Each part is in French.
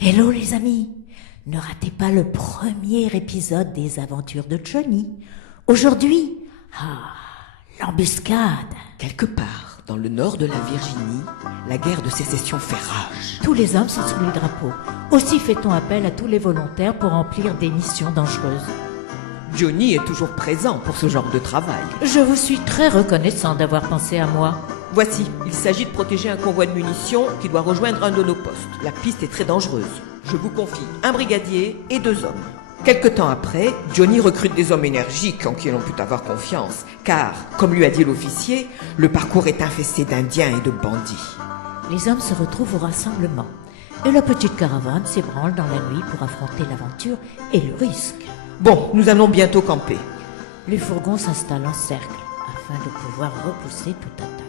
Hello les amis, ne ratez pas le premier épisode des aventures de Johnny. Aujourd'hui, l'embuscade. Quelque part, dans le nord de la Virginie, la guerre de sécession fait rage. Tous les hommes sont sous les drapeaux. Aussi fait-on appel à tous les volontaires pour remplir des missions dangereuses. Johnny est toujours présent pour ce genre de travail. Je vous suis très reconnaissant d'avoir pensé à moi. Voici, il s'agit de protéger un convoi de munitions qui doit rejoindre un de nos postes. La piste est très dangereuse. Je vous confie un brigadier et 2 hommes. Quelque temps après, Johnny recrute des hommes énergiques en qui l'on peut avoir confiance, car, comme lui a dit l'officier, le parcours est infesté d'Indiens et de bandits. Les hommes se retrouvent au rassemblement et la petite caravane s'ébranle dans la nuit pour affronter l'aventure et le risque. Bon, nous allons bientôt camper. Les fourgons s'installent en cercle afin de pouvoir repousser toute attaque.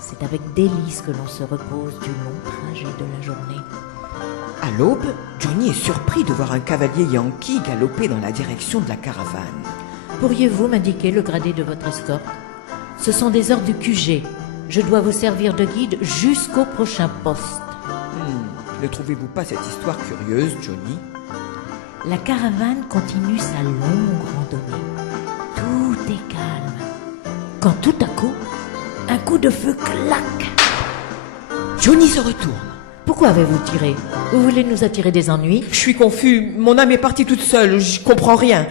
C'est avec délice que l'on se repose du long trajet de la journée. À l'aube, Johnny est surpris de voir un cavalier yankee galoper dans la direction de la caravane. Pourriez-vous m'indiquer le gradé de votre escorte? Ce sont des ordres du QG. Je dois vous servir de guide jusqu'au prochain poste. Ne trouvez-vous pas cette histoire curieuse, Johnny? La caravane continue sa longue randonnée. Tout est calme. Quand tout à coup, un coup de feu claque. Johnny se retourne. Pourquoi avez-vous tiré? Vous voulez nous attirer des ennuis? Je suis confus, mon âme est partie toute seule, je comprends rien.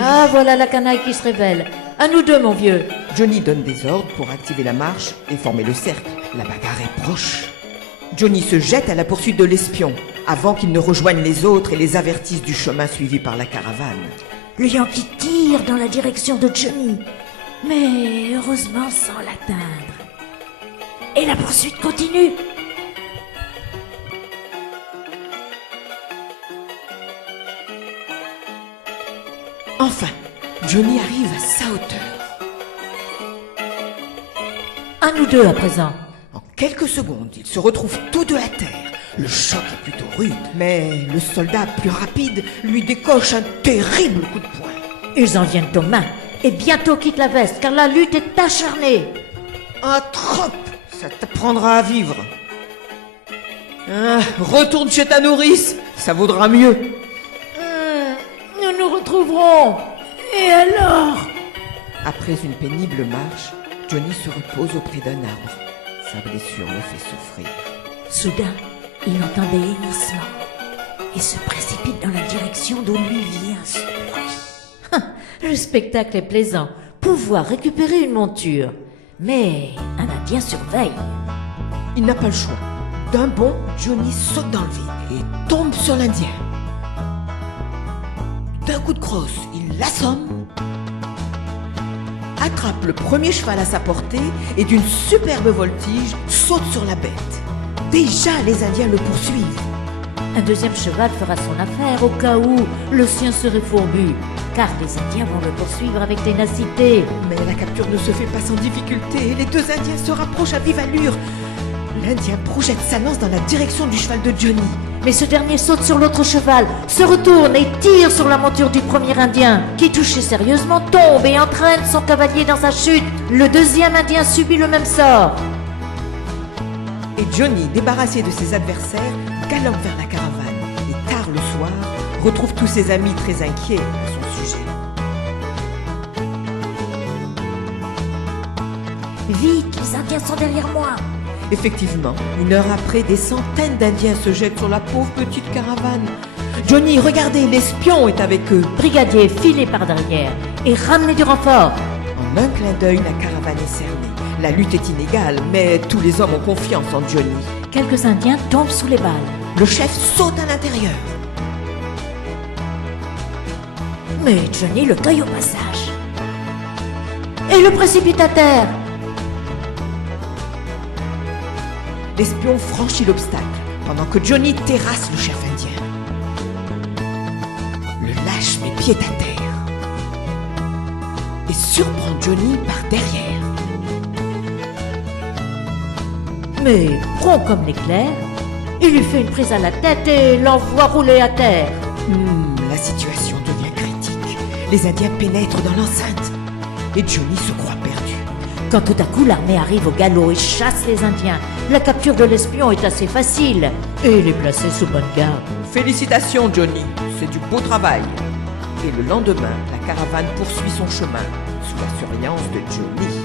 Ah, voilà la canaille qui se révèle. À nous deux, mon vieux. Johnny donne des ordres pour activer la marche et former le cercle. La bagarre est proche. Johnny se jette à la poursuite de l'espion, avant qu'il ne rejoigne les autres et les avertisse du chemin suivi par la caravane. Le Yankee tire dans la direction de Johnny, mais heureusement sans l'atteindre. Et la poursuite continue. Enfin, Johnny arrive à sa hauteur. À nous deux à présent. En quelques secondes, ils se retrouvent tous deux à terre. Le choc est plutôt rude, mais le soldat plus rapide lui décoche un terrible coup de poing. Ils en viennent aux mains et bientôt quittent la veste car la lutte est acharnée. Un trop, ça t'apprendra à vivre. Retourne chez ta nourrice, ça vaudra mieux. Nous nous retrouverons. Et alors? Après une pénible marche, Johnny se repose auprès d'un arbre. Sa blessure le fait souffrir. Soudain, il entend des hennissements et se précipite dans la direction d'où lui vient ce bruit. Le spectacle est plaisant. Pouvoir récupérer une monture. Mais un Indien surveille. Il n'a pas le choix. D'un bond, Johnny saute dans le vide et tombe sur l'Indien. D'un coup de crosse, il l'assomme, attrape le premier cheval à sa portée et d'une superbe voltige saute sur la bête. Déjà, les Indiens le poursuivent. Un deuxième cheval fera son affaire au cas où le sien serait fourbu, car les Indiens vont le poursuivre avec ténacité. Mais la capture ne se fait pas sans difficulté et les 2 Indiens se rapprochent à vive allure. L'Indien projette sa lance dans la direction du cheval de Johnny. Mais ce dernier saute sur l'autre cheval, se retourne et tire sur la monture du premier Indien, qui, touché sérieusement, tombe et entraîne son cavalier dans sa chute. Le deuxième Indien subit le même sort. Et Johnny, débarrassé de ses adversaires, galope vers la caravane et tard le soir, retrouve tous ses amis très inquiets à son sujet. Vite, les Indiens sont derrière moi. Effectivement, 1 heure après, des centaines d'Indiens se jettent sur la pauvre petite caravane. Johnny, regardez, l'espion est avec eux. Brigadier, filez par derrière et ramenez du renfort. En un clin d'œil, la caravane est cernée. La lutte est inégale, mais tous les hommes ont confiance en Johnny. Quelques Indiens tombent sous les balles. Le chef saute à l'intérieur. Mais Johnny le cueille au passage et le précipite à terre. L'espion franchit l'obstacle, pendant que Johnny terrasse le chef indien. Le lâche met pied à terre et surprend Johnny par derrière. Mais prompt comme l'éclair, il lui fait une prise à la tête et l'envoie rouler à terre. La situation devient critique. Les Indiens pénètrent dans l'enceinte et Johnny se croit perdu. Quand tout à coup l'armée arrive au galop et chasse les Indiens. La capture de l'espion est assez facile. et les placer sous bonne garde. Félicitations Johnny, c'est du beau travail. Et le lendemain, la caravane poursuit son chemin sous la surveillance de Johnny.